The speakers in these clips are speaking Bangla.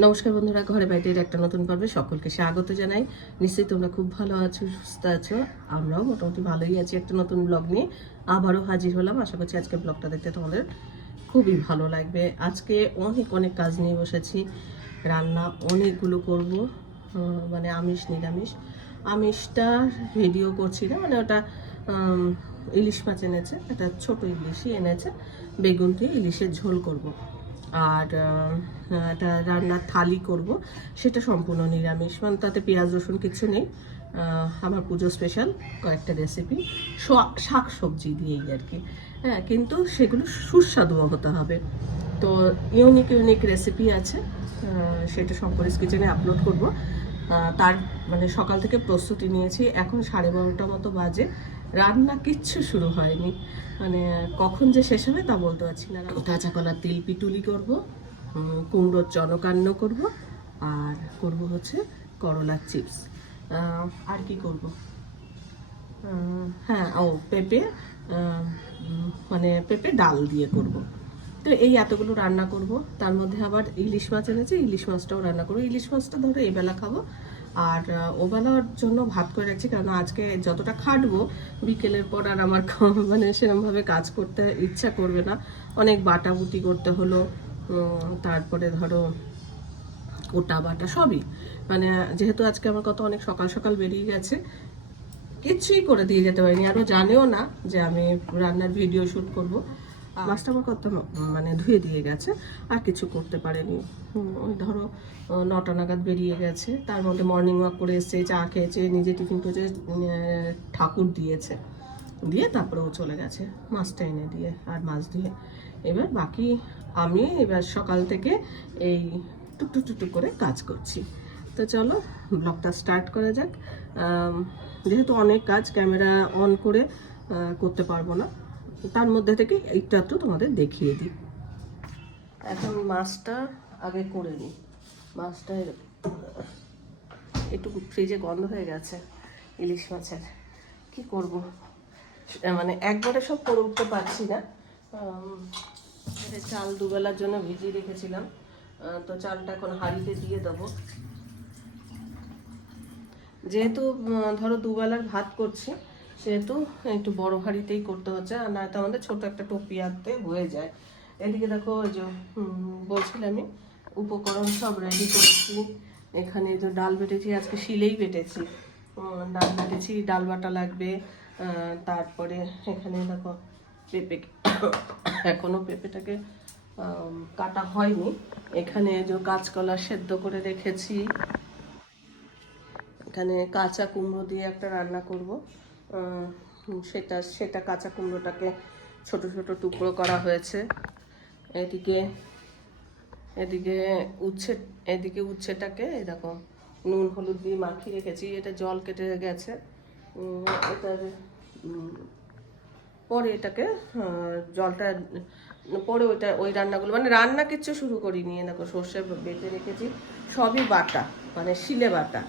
নমস্কার বন্ধুরা, ঘরে বাইরের একটা নতুন পর্বে সকলকে স্বাগত জানাই। নিশ্চয়ই তোমরা খুব ভালো আছো, সুস্থ আছো? আমরাও মোটামুটি ভালোই আছি একটা নতুন ব্লগ নিয়ে। আবারও হাজির হলাম। আশা করছি আজকে ব্লগটা দেখতে তোমাদের খুবই ভালো লাগবে। আজকে অনেক অনেক কাজ নিয়ে বসেছি। রান্না অনেকগুলো করব মানে আমিষ, নিরামিষ। আমিষটা ভিডিও করছি না মানে ওটা ইলিশ মাছ এনেছে, একটা ছোট ইলিশই এনেছে। বেগুন দিয়ে ইলিশের ঝোল করব। আর একটা রান্নার থালি করব, সেটা সম্পূর্ণ নিরামিষ। মানে তাতে পেঁয়াজ, রসুন কিছু নেই। আমার পুজো স্পেশাল কয়েকটা রেসিপি শাক সবজি দিয়েই আর কি। হ্যাঁ কিন্তু সেগুলো সুস্বাদু হতে হবে। তো ইউনিক ইউনিক রেসিপি আছে। সেটা শঙ্করিস কিচেনে আপলোড করব। তার মানে সকাল থেকে প্রস্তুতি নিয়েছি। এখন সাড়ে বারোটা মতো বাজে। রান্না কিচ্ছু শুরু হয়নি। মানে কখন যে শেষ হবে তা বলতে পারছি না। কাঁচা কলার তিল পিটুলি করব? কুমড়োর জনকান্ন করব। আর করব হচ্ছে করলার চিপস। আর কি করব? হ্যাঁ ও, পেঁপে মানে পেঁপে ডাল দিয়ে করব। তো এই এতগুলো রান্না করব। তার মধ্যে আবার ইলিশ মাছ এনেছে, ইলিশ মাছটাও রান্না করব। ইলিশ মাছটা ধরো এবেলা খাব। ওবেলার জন্য ভাত করে রাখছি কারণ আজকে যতটা খাটবো, বিকেলের পর আর আমার মানে সেরকমভাবে কাজ করতে ইচ্ছা করবে না। অনেক বাটাবুটি করতে হলো তারপরে ধরো ওটা বাটা সবই। মানে যেহেতু আজকে আমার কত অনেক সকাল সকাল বেরিয়ে গেছে কিচ্ছুই করে দিয়ে যেতে পারিনি। আরও জানেও না যে আমি রান্নার ভিডিও শ্যুট করব। মাছটা আমার কত মানে ধুয়ে দিয়ে গেছে, আর কিছু করতে পারেনি। ওই ধরো নটা নাগাদ বেরিয়ে গেছে, তার মধ্যে মর্নিং ওয়াক করে এসছে, চা খেয়েছে, নিজে টিফিন করেছে ঠাকুর দিয়েছে। দিয়ে তারপরে ও চলে গেছে মাছটা এনে দিয়ে, আর মাছ দিয়ে এবার বাকি আমি এবার সকাল থেকে এই টুকটুক টুকটুক করে কাজ করছি। তো চলো ব্লগটা স্টার্ট করা যাক। যেহেতু অনেক কাজ, ক্যামেরা অন করে করতে পারব না। তার মধ্যে থেকে একটু একটু তোমাদের দেখিয়ে দিই। এখন মাছটা আগে করে নিই। মাছটা একটু ফ্রিজে গন্ধ হয়ে গেছে, ইলিশ মাছের। কি করব? মানে একবারে সব করে উঠতে পারছি না। চাল দুবেলার জন্য ভিজিয়ে রেখেছিলাম। তো চালটা এখন হাঁড়িতে দিয়ে দেবো। যেহেতু ধরো দুবেলার ভাত করছি সেহেতু একটু বড় হাঁড়িতেই করতে হচ্ছে আর নয়তো আমাদের ছোট একটা টপি আনতে হয়ে যায়। এদিকে দেখো ওই যে হুম, বলছিলামই উপকরণ সব রেডি করছি। এখানে তো ডাল বেটেছি আজকে শিলেই বেটেছি। ডাল বেটেছি ডাল বাটা লাগবে তারপরে এখানে দেখো পেঁপে এখনও পেঁপেটাকে কাটা হয়নি। এখানে যে কাঁচকলা সেদ্ধ করে রেখেছি। এখানে কাঁচা কুমড়ো দিয়ে একটা রান্না করব। সেটা সেটা কাঁচা কুমড়োটাকে ছোট ছোট টুকরো করা হয়েছে। এদিকে এদিকে উচ্ছে, এদিকে উচ্ছেটাকে এরকম নুন, হলুদ দিয়ে মাখিয়ে রেখেছি। এটা জল কেটে গেছে। এটার পরে এটাকে জলটা, পরে ওইটা, ওই রান্নাগুলো মানে রান্না কিচ্ছু শুরু করিনি। এ দেখো, সর্ষে বেটে রেখেছি। সবই বাটা মানে শিলে বাটা।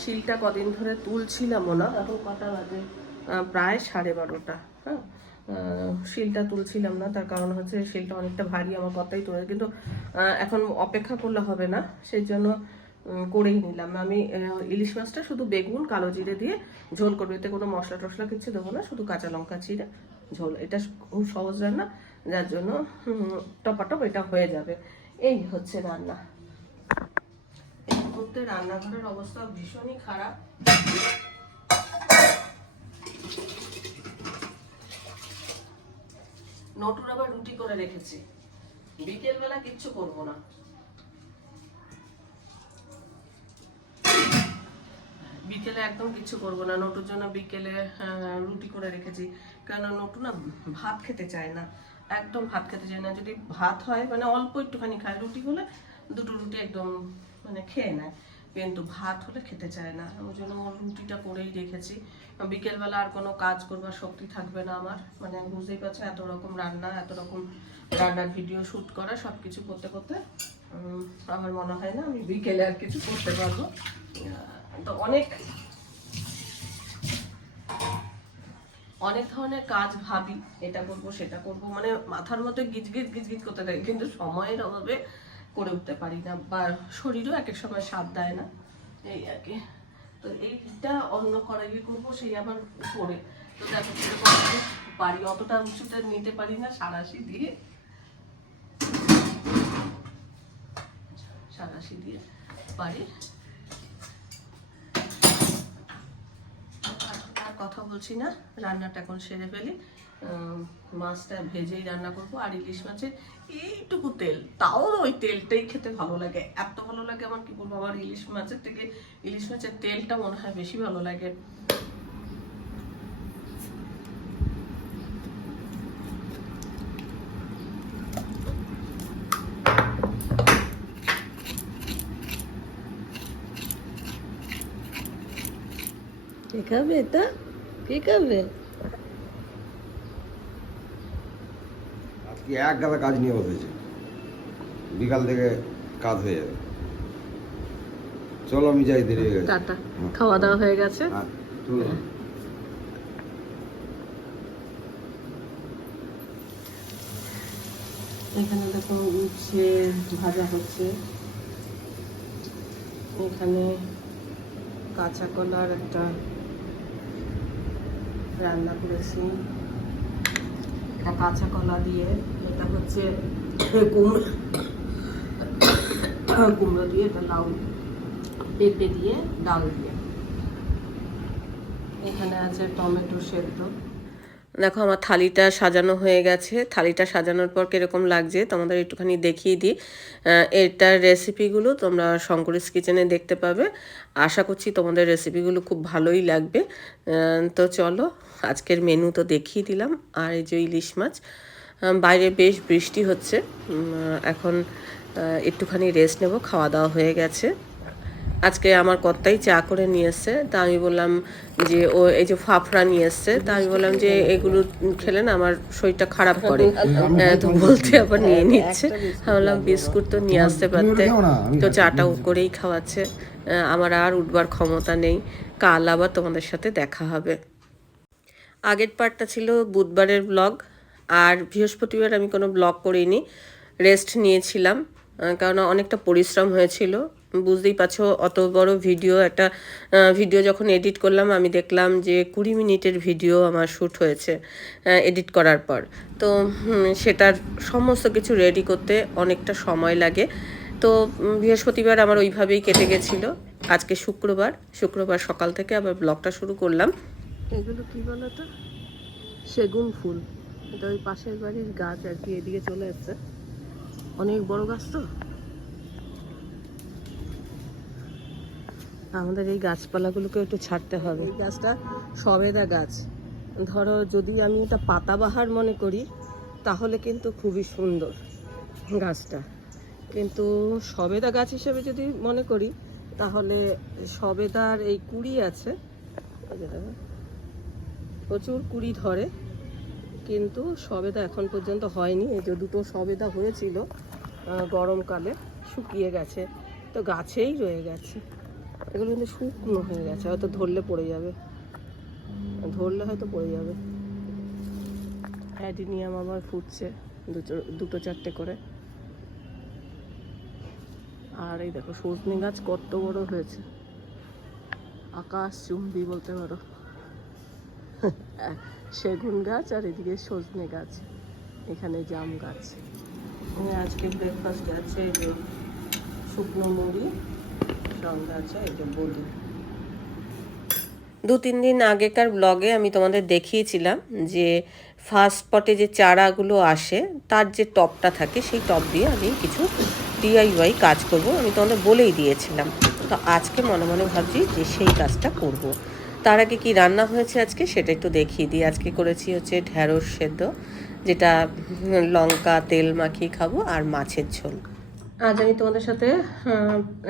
শিলটা কদিন ধরে তুলছিলামও না। এখন কটা বাজে? প্রায় সাড়ে বারোটা। হ্যাঁ? শিলটা তুলছিলাম না, তার কারণ হচ্ছে শিলটা অনেকটা ভারী আমার কথাই তো কিন্তু এখন অপেক্ষা করলে হবে না, সেই জন্য করেই নিলাম। আমি ইলিশ মাছটা শুধু বেগুন, কালো জিরে দিয়ে ঝোল করব। এতে কোনো মশলা টশলা কিছু দেবো না, শুধু কাঁচা লঙ্কা চিরে ঝোল। এটা খুব সহজ রান্না, যার জন্য টপাটপ এটা হয়ে যাবে। এই হচ্ছে রান্না। মুহূর্তে রান্নাঘরের অবস্থা ভীষণই খারাপ। নটুর আবার রুটি করে রেখেছি। বিকেল বেলা কিচ্ছু করব না। বিকেলে একদম কিছু করব না। নটুর জন্য বিকেলে রুটি করে রেখেছি। কারণ নটু না ভাত খেতে চায় না। একদম ভাত খেতে চায় না। যদি ভাত হয় মানে অল্প একটুখানি খায়, রুটি হলে দুটো রুটি একদম মানে খেয়ে নেয়। কিন্তু ভাত হলে খেতে চায় না। ওই জন্য রুটিটা করেই রেখেছি। বিকেলবেলা আর কোনো কাজ করবার শক্তি থাকবে না আমার। মানে বুঝতেই পারছ, এত রকম রান্না, এত রকম রান্নার ভিডিও শ্যুট করা সব কিছু করতে করতে আমার মনে হয় না আমি বিকেলে আর কিছু করতে পারব। তো অনেক অনেক ধরনের কাজ ভাবি, এটা করব, সেটা করব। মানে মাথার মধ্যে গিজগিজ গিজগিজ করতে থাকে। কিন্তু সময়ের অভাবে করে উঠতে পারি না বা শরীরও এক এক সময় সাথ দেয় না। এই আর কি। তো এইটা অন্য কড়াইয়ে করব, সেই আবার উপরে তো দেখো পারি অতটা উঁচুতে নিতে পারি না, সারাশি দিয়ে। সারাশি দিয়ে পারি কথা বলছি না, রান্নাটা এখন সেরে ফেলি। মাছটা ভেজেই রান্না করব আর ইলিশ মাছের এইটুকু তেল। তাও ওই তেলটাই খেতে ভালো লাগে। এত ভালো লাগে আমার, কি বলব, আমার ইলিশ মাছের থেকে ইলিশ মাছের তেলটা মনে হয় বেশি ভালো লাগে। কে খাবে এটা কে খাবে? আজকে এক গাদা কাজ নিয়ে বসেছে। বিকাল থেকে কাজ হয়ে যাবে। চলো আমি যাই দেরি হয়ে গেছে। টাটা। খাওয়া দাওয়া হয়ে গেছে? হ্যাঁ, এখানে দেখো উচ্ছে ভাজা হচ্ছে। এখানে কাঁচা কলার একটা রান্না করেছি। এটা কাঁচা কলা দিয়ে এটা হচ্ছে কুমড়ো কুমড়ো দিয়ে এটা লাউ পেঁপে দিয়ে, ডাল দিয়ে। এখানে আছে টমেটো সেদ্ধ। দেখো, আমার থালিটা সাজানো হয়ে গেছে। থালিটা সাজানোর পর কীরকম লাগছে তোমাদের একটুখানি দেখিয়ে দিই। এটার রেসিপিগুলো তোমরা শঙ্করিস কিচেনে দেখতে পাবে। আশা করছি তোমাদের রেসিপিগুলো খুব ভালোই লাগবে। তো চলো, আজকের মেনু তো দেখিয়ে দিলাম। আর এই যে ইলিশ মাছ বাইরে বেশ বৃষ্টি হচ্ছে। এখন একটুখানি রেস্ট নেব খাওয়া দাওয়া হয়ে গেছে। আজকে আমার কর্তাই চা করে নিয়ে এসছে। তা আমি বললাম যে ও এই যে ফাফড়া নিয়ে এসছে তা আমি বললাম যে এগুলো খেলে না আমার শরীরটা খারাপ করে। তো বলতে আবার নিয়ে নিচ্ছে। আমি বললাম বিস্কুট তো নিয়ে আসতে পারতে। তো চাটা করেই খাওয়াচ্ছে। আমার আর উঠবার ক্ষমতা নেই। কাল আবার তোমাদের সাথে দেখা হবে। আগের পার্টটা ছিল বুধবারের ব্লগ আর বৃহস্পতিবার আমি কোনো ব্লগ করিনি রেস্ট নিয়েছিলাম কারণ অনেকটা পরিশ্রম হয়েছিল। বুঝতেই পারছ, অত বড় ভিডিও একটা ভিডিও যখন এডিট করলাম, আমি দেখলাম যে কুড়ি মিনিটের ভিডিও আমার শ্যুট হয়েছে এডিট করার পর। তো সেটার সমস্ত কিছু রেডি করতে অনেকটা সময় লাগে। তো বৃহস্পতিবার আমার ওইভাবেই কেটে গেছিল। আজকে শুক্রবার শুক্রবার সকাল থেকে আবার ব্লগটা শুরু করলাম। এগুলো কী বলো তো সেগুন ফুল। এটা ওই পাশের বাড়ির গাছ আর কি, এদিকে চলে এসছে। অনেক বড় গাছ তো। আমাদের এই গাছপালাগুলোকে একটু ছাড়তে হবে। এই গাছটা সবেদা গাছ। ধরো যদি আমি এটা পাতাবাহার মনে করি, তাহলে কিন্তু খুবই সুন্দর গাছটা। কিন্তু সবেদা গাছ হিসেবে যদি মনে করি, তাহলে সবেদার এই কুড়ি আছে প্রচুর কুড়ি ধরে। কিন্তু সবেদা এখন পর্যন্ত হয়নি। এই যে দুটো সবেদা হয়েছিল গরমকালে শুকিয়ে গেছে, তো গাছেই রয়ে গেছে। এগুলো কিন্তু শুকনো হয়ে গেছে, হয়তো ধরলে পড়ে যাবে। ধরলে হয়তো পড়ে যাবে। অ্যাডিনিয়াম আবার ফুটছে দুটো দুটো চারটে করে। আর এই দেখো, সজনে গাছ কত বড় হয়েছে। আকাশ চুম্বি বলতে পারো। সেগুন গাছ আর এদিকে সজনে গাছ এখানে জাম গাছ। আজকে ব্রেকফাস্ট আছে এই যে শুকনো মুড়ি সঙ্গে আছে এই যে বলি দু তিন দিন আগেকার ব্লগে আমি তোমাদের দেখিয়েছিলাম যে ফার্স্ট স্পটে যে চারাগুলো আসে তার যে টপটা থাকে সেই টপ দিয়ে আমি কিছু ডিআইওয়াই কাজ করব। আমি তোমাদের বলেই দিয়েছিলাম। তো আজকে মনে মনে ভাবছি যে সেই কাজটা করব। তার আগে কি রান্না হয়েছে আজকে? সেটা একটু দেখিয়ে দিই। আজকে করেছি হচ্ছে ঢ্যাঁড়স সেদ্ধ, যেটা লঙ্কা, তেল মাখিয়ে খাব আর মাছের ঝোল। আজ আমি তোমাদের সাথে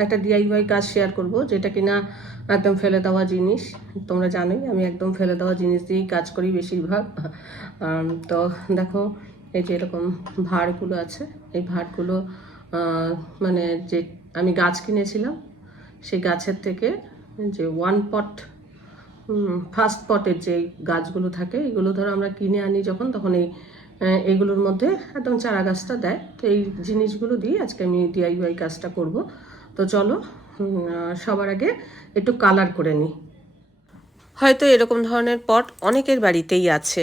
একটা ডিআইওয়াই কাজ শেয়ার করব, যেটা কিনা একদম ফেলে দেওয়া জিনিস। তোমরা জানোই, আমি একদম ফেলে দেওয়া জিনিস দিয়েই কাজ করি বেশিরভাগ। তো দেখো, এই যে এরকম ভাঁড়গুলো আছে, এই ভাঁড়গুলো মানে যে আমি গাছ কিনেছিলাম, সেই গাছের থেকে যে ওয়ান পট ফার্স্ট পটের যে গাছগুলো থাকে, এগুলো ধরো আমরা কিনে আনি যখন, তখন এই এগুলোর মধ্যে একদম চারা গাছটা দেয়। তো এই জিনিসগুলো দিয়ে আজকে আমি ডিআইওয়াই কাজটা করব। তো চলো সবার আগে একটু কালার করে নিই। হয়তো এরকম ধরনের পট অনেকের বাড়িতেই আছে।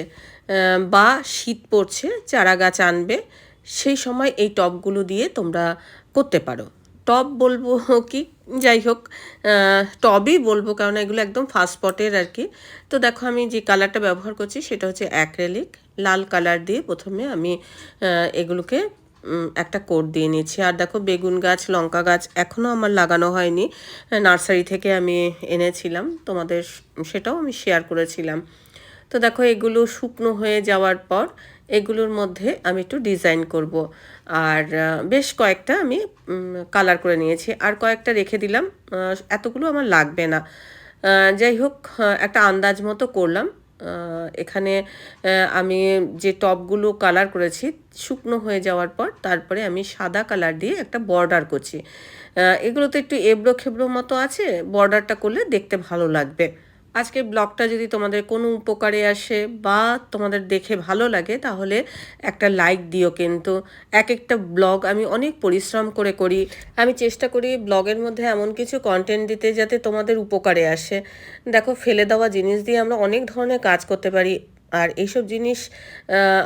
বা শীত পড়ছে, চারা গাছ আনবে, সেই সময় এই টবগুলো দিয়ে তোমরা করতে পারো। টব বলব কি, যাই হোক টবই বলব, কারণ এগুলো একদম ফাস্ট স্পটের আর কি। তো দেখো আমি যে কালারটা ব্যবহার করছি, সেটা হচ্ছে অ্যাক্রেলিক লাল কালার দিয়ে প্রথমে আমি এগুলোকে একটা কোট দিয়ে নিয়েছি। আর দেখো বেগুন গাছ, লঙ্কা গাছ এখনও আমার লাগানো হয়নি। নার্সারি থেকে আমি এনেছিলাম, তোমাদের, সেটাও আমি শেয়ার করেছিলাম। তো দেখো এগুলো শুকনো হয়ে যাওয়ার পর এগুলোর মধ্যে আমি একটু ডিজাইন করব। আর বেশ কয়েকটা আমি কালার করে নিয়েছি। আর কয়েকটা রেখে দিলাম এতগুলো আমার লাগবে না। যাই হোক একটা আন্দাজ মতো করলাম। এখানে আমি যে টপগুলো কালার করেছি, শুকনো হয়ে যাওয়ার পর তারপরে আমি সাদা কালার দিয়ে একটা বর্ডার করছি। এগুলো তো একটু এবড়ো খেবড়ো মতো আছে বর্ডারটা করলে দেখতে ভালো লাগবে। আজকের ব্লগটা যদি তোমাদের কোনো উপকারে আসে বা তোমাদের দেখে ভালো লাগে, তাহলে একটা লাইক দিও কিন্তু। এক একটা ব্লগ আমি অনেক পরিশ্রম করে করি। আমি চেষ্টা করি ব্লগের মধ্যে এমন কিছু কন্টেন্ট দিতে যাতে তোমাদের উপকারে আসে। দেখো, ফেলে দেওয়া জিনিস দিয়ে আমরা অনেক ধরনের কাজ করতে পারি। আর এইসব জিনিস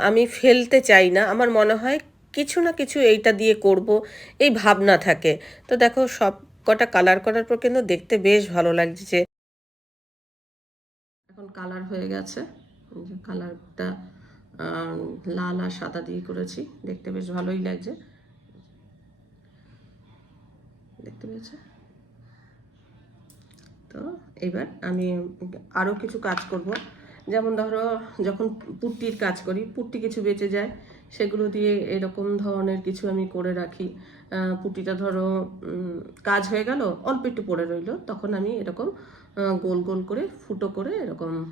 আমি ফেলতে চাই না। আমার মনে হয় কিছু না কিছু এইটা দিয়ে করব, এই ভাবনা থাকে। তো দেখো সব কটা কালার করার পর কিন্তু দেখতে বেশ ভালো লাগছে। কালার হয়ে গেছে। কালারটা লাল আর সাদা দিয়ে করেছি। দেখতে বেশ ভালোই লাগছে। দেখতে পেয়েছে? তো এবার আমি আরও কিছু কাজ করব। যেমন ধরো, যখন পুট্টির কাজ করি, পুট্টি কিছু বেঁচে যায়। সেগুলো দিয়ে এরকম ধরনের কিছু আমি করে রাখি। আহ, পুট্টিটা ধরো কাজ হয়ে গেল অল্প একটু পড়ে রইল তখন আমি এরকম গোল গোল করে ফুটো করে এরকম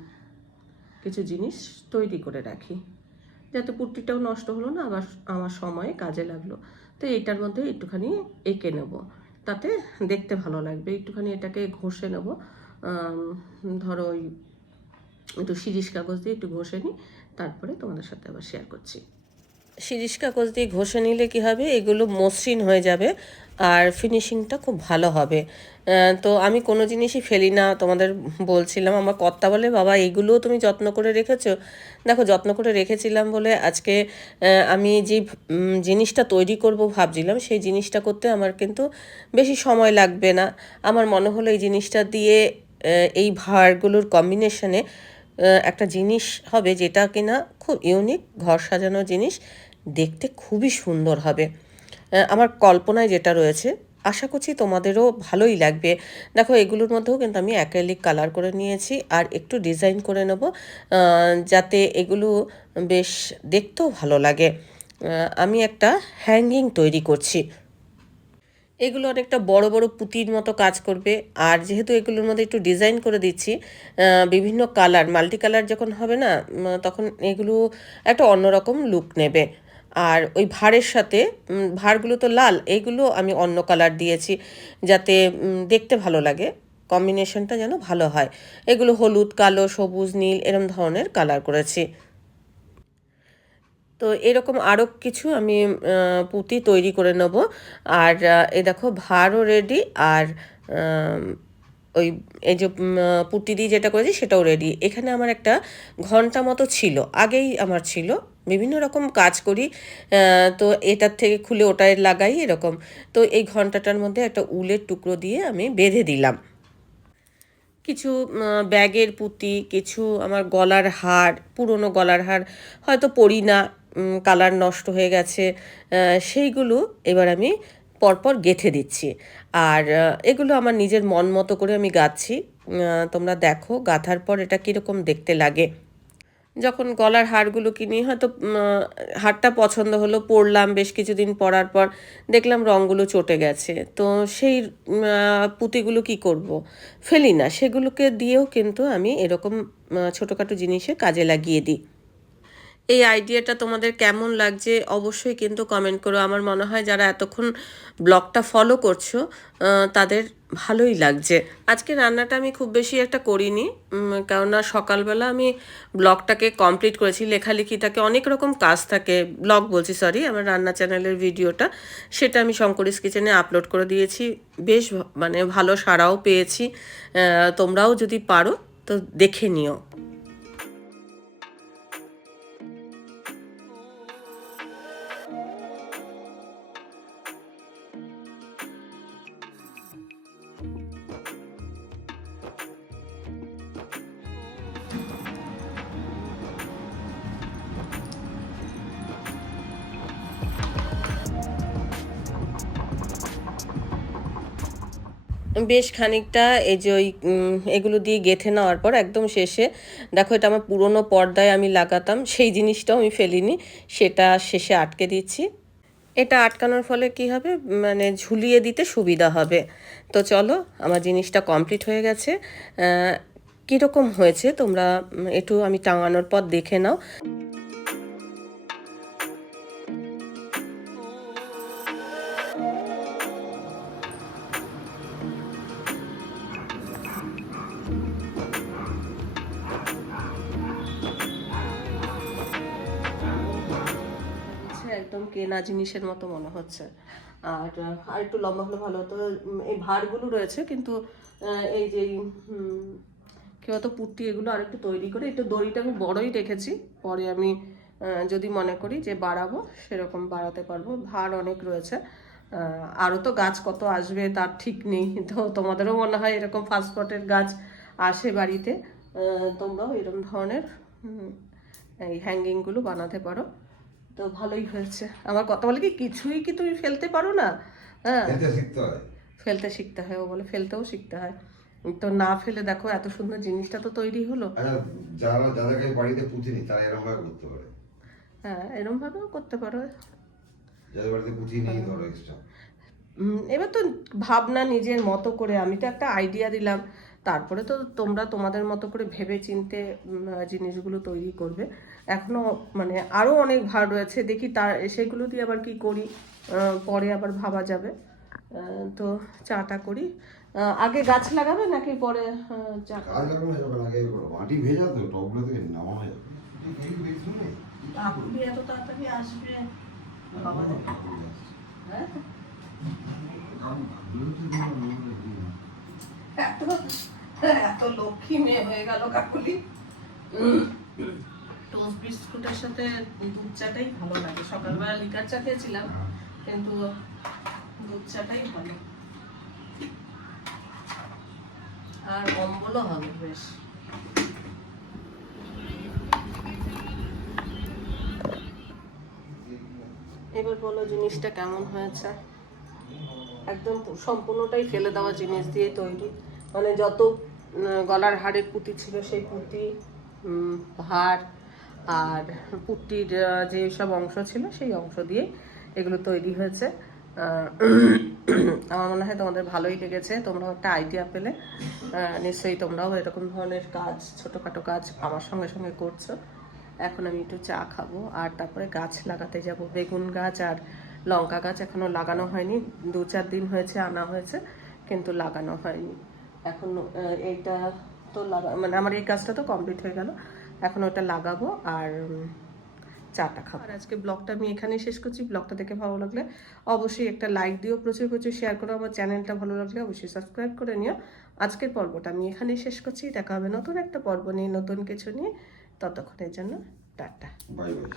কিছু জিনিস তৈরি করে রাখি। যাতে পুট্টিটাও নষ্ট হলো না আবার আমার সময়ে কাজে লাগল। তো এইটার মধ্যে একটুখানি এঁকে নেব। তাতে দেখতে ভালো লাগবে। একটুখানি এটাকে ঘষে নেব। ধরো ওই একটু শিরিষ কাগজ দিয়ে একটু ঘষে নিই। তারপরে তোমাদের সাথে আবার শেয়ার করছি। শিরিষ কাগজ দিয়ে ঘষে নিলে কি হবে? এগুলো মসৃণ হয়ে যাবে আর ফিনিশিংটা খুব ভালো হবে। তো আমি কোনো জিনিসই ফেলি না, তোমাদের বলছিলাম, আমার কর্তা বলে, বাবা এইগুলোও তুমি যত্ন করে রেখেছো? দেখো, যত্ন করে রেখেছিলাম বলে আজকে আমি যে জিনিসটা তৈরি করব ভাবছিলাম, সেই জিনিসটা করতে আমার কিন্তু বেশি সময় লাগবে না। আমার মনে হলো এই জিনিসটা দিয়ে এই ভাঁড়গুলোর কম্বিনেশনে একটা জিনিস হবে যেটা কিনা খুব ইউনিক ঘর সাজানো জিনিস। দেখতে খুবই সুন্দর হবে। আমার কল্পনায় যেটা রয়েছে, আশা করছি তোমাদেরও ভালোই লাগবে। দেখো, এগুলোর মধ্যেও কিন্তু আমি অ্যাক্রেলিক কালার করে নিয়েছি আর একটু ডিজাইন করে নেব যাতে এগুলো বেশ দেখতেও ভালো লাগে। আমি একটা হ্যাঙ্গিং তৈরি করছি। এগুলো অনেকটা বড় বড় পুঁতির মতো কাজ করবে আর যেহেতু এগুলোর মধ্যে একটু ডিজাইন করে দিচ্ছি বিভিন্ন কালার মাল্টি কালার যখন হবে না তখন এগুলো একটা অন্যরকম লুক নেবে। আর ওই ভাড়ের সাথে ভাড়গুলো তো লাল এইগুলো আমি অন্য কালার দিয়েছি যাতে দেখতে ভালো লাগে কম্বিনেশনটা যেন ভালো হয়। এগুলো হলুদ, কালো, সবুজ, নীল, এরম ধরনের কালার করেছি। তো এরকম আরও কিছু আমি পুঁতি তৈরি করে নেব। আর এ দেখো ভাড়ও রেডি আর ওই এই যে পুঁতি দিয়ে যেটা করেছি সেটাও রেডি এখানে আমার একটা ঘণ্টা মতো ছিল, আগেই আমার ছিল। বিভিন্ন রকম কাজ করি তো এটার থেকে খুলে ওটায় লাগাই এরকম। তো এই ঘন্টাটার মধ্যে একটা উলের টুকরো দিয়ে আমি বেঁধে দিলাম। কিছু ব্যাগের পুঁতি, কিছু আমার গলার হার, পুরনো গলার হার হয়তো পরি না কালার নষ্ট হয়ে গেছে সেইগুলো এবার আমি পরপর গেঁথে দিচ্ছি। আর এগুলো আমার নিজের মন মতো করে আমি গাচ্ছি তোমরা দেখো গাঁথার পর এটা কীরকম দেখতে লাগে। যখন গলার হারগুলো কিনি, হয়তো হারটা পছন্দ হলো, পরলাম, বেশ কিছুদিন পরার পর দেখলাম রঙগুলো চটে গেছে। তো সেই পুঁতিগুলো কি করব? ফেলি না। সেগুলোকে দিয়েও কিন্তু আমি এরকম ছোটোখাটো জিনিসে কাজে লাগিয়ে দিই। এই আইডিয়াটা তোমাদের কেমন লাগছে অবশ্যই কিন্তু কমেন্ট করো। আমার মনে হয় যারা এতক্ষণ ব্লগটা ফলো করছ তাদের ভালোই লাগছে। আজকে রান্নাটা আমি খুব বেশি একটা করিনি কেননা সকালবেলা আমি ব্লগটাকে কমপ্লিট করেছি, লেখালেখিটাকে অনেক রকম কাজ থাকে ব্লগ বলছি সরি আমার রান্না চ্যানেলের ভিডিওটা সেটা আমি শঙ্করিস কিচেনে আপলোড করে দিয়েছি। বেশ মানে ভালো সাড়াও পেয়েছি তোমরাও যদি পারো, তো দেখে নিও। বেশ খানিকটা এই যে ওই এগুলো দিয়ে গেঁথে নেওয়ার পর একদম শেষে, দেখো এটা আমার পুরনো পর্দায় আমি লাগাতাম, সেই জিনিসটাও আমি ফেলিনি, সেটা শেষে আটকে দিচ্ছি। এটা আটকানোর ফলে কি হবে? মানে ঝুলিয়ে দিতে সুবিধা হবে। তো চলো, আমার জিনিসটা কমপ্লিট হয়ে গেছে। কীরকম হয়েছে তোমরা একটু আমি টাঙানোর পর দেখে নাও। কেনা জিনিসের মতো মনে হচ্ছে। আর আর একটু লম্বা হলে ভালো হতো। এই ভাড়গুলো রয়েছে, কিন্তু এই যে কি বলতো, পুট্টি এগুলো আর একটু তৈরি করে। একটু দড়িটা আমি বড়ই রেখেছি। পরে আমি যদি মনে করি যে বাড়াবো, সেরকম বাড়াতে পারব। ভার অনেক রয়েছে। আরও তো গাছ কত আসবে তার ঠিক নেই। তো তোমাদেরও মনে হয় এরকম ফাস্টফটের গাছ আসে বাড়িতে। তোমরাও এরকম ধরনের এই হ্যাঙ্গিংগুলো বানাতে পারো। তো ভালোই হয়েছে। আমার কথা বলে কি কিছুই কি তুমি ফেলতে পারো না? হ্যাঁ। হয়। ফেলতে শিখতে হয় ও বলে ফেলতেও শিখতে হয়। তো না ফেলে দেখো এত সুন্দর জিনিসটা তো তৈরি হলো। আচ্ছা যারা যাদের কাছে বাড়িতে পুঁথিনি তারা এরকম ভাবে করতে পারে? হ্যাঁ এরম ভাবেও করতে পারো। যাদের বাড়িতে নেই ধরো এক্সট্রা এবার তো ভাবনা নিজের মতো করে আমি তো একটা আইডিয়া দিলাম। তারপরে তো তোমরা তোমাদের মতো করে ভেবে চিনতে জিনিসগুলো তৈরি করবে। এখনও মানে আরও অনেক ভার রয়েছে দেখি তার সেগুলো দিয়ে আবার কি করি পরে আবার ভাবা যাবে। তো চাটা করি। আগে গাছ লাগাবে নাকি পরে চা মাটি ভেজা তো টবগুলো থেকে যাবে। এত তাড়াতাড়ি আসবে। বাবা হ্যাঁ? এত এত লক্ষ্মী মেয়ে হয়ে গেল কাকুলি। টোস্ট বিস্কুটের সাথে দুধ চাটাই ভালো লাগে। সকালবেলা লিকার চা খেয়েছিলাম, কিন্তু দুধ চাটাই ভালো। আর অম্বলও হবে বেশ। এবার বলো জিনিসটা কেমন হয়েছে? একদম সম্পূর্ণটাই ফেলে দেওয়া জিনিস দিয়ে তৈরি। মানে যত গলার হাড়ের পুঁতি ছিল সেই পুঁতি হাড় আর পুঁতির যে সব অংশ ছিল সেই অংশ দিয়ে এগুলো তৈরি হয়েছে। আমার মনে হয় তোমাদের ভালোই লেগেছে, তোমরাও একটা আইডিয়া পেলে। নিশ্চয়ই তোমরাও এরকম ধরনের কাজ, ছোটোখাটো কাজ আমার সঙ্গে সঙ্গে করছ। এখন আমি একটু চা খাব আর তারপরে গাছ লাগাতে যাব। বেগুন গাছ আর লঙ্কা গাছ এখনও লাগানো হয়নি। দু চার দিন হয়েছে, আনা হয়েছে, কিন্তু লাগানো হয়নি। এখন এইটা তো লাগা মানে আমার এই কাজটা তো কমপ্লিট হয়ে গেল। এখন ওটা লাগাবো আর চাটা খাব। আর আজকে ব্লগটা আমি এখানেই শেষ করছি। ব্লগটা দেখে ভালো লাগলে অবশ্যই একটা লাইক দিও প্রচুর প্রচুর শেয়ার করো। আমার চ্যানেলটা ভালো লাগলে অবশ্যই সাবস্ক্রাইব করে নিও। আজকের পর্বটা আমি এখানেই শেষ করছি। দেখা হবে নতুন একটা পর্ব নিয়ে নতুন কিছু নিয়ে। ততক্ষণের জন্য টাটা। Bye bye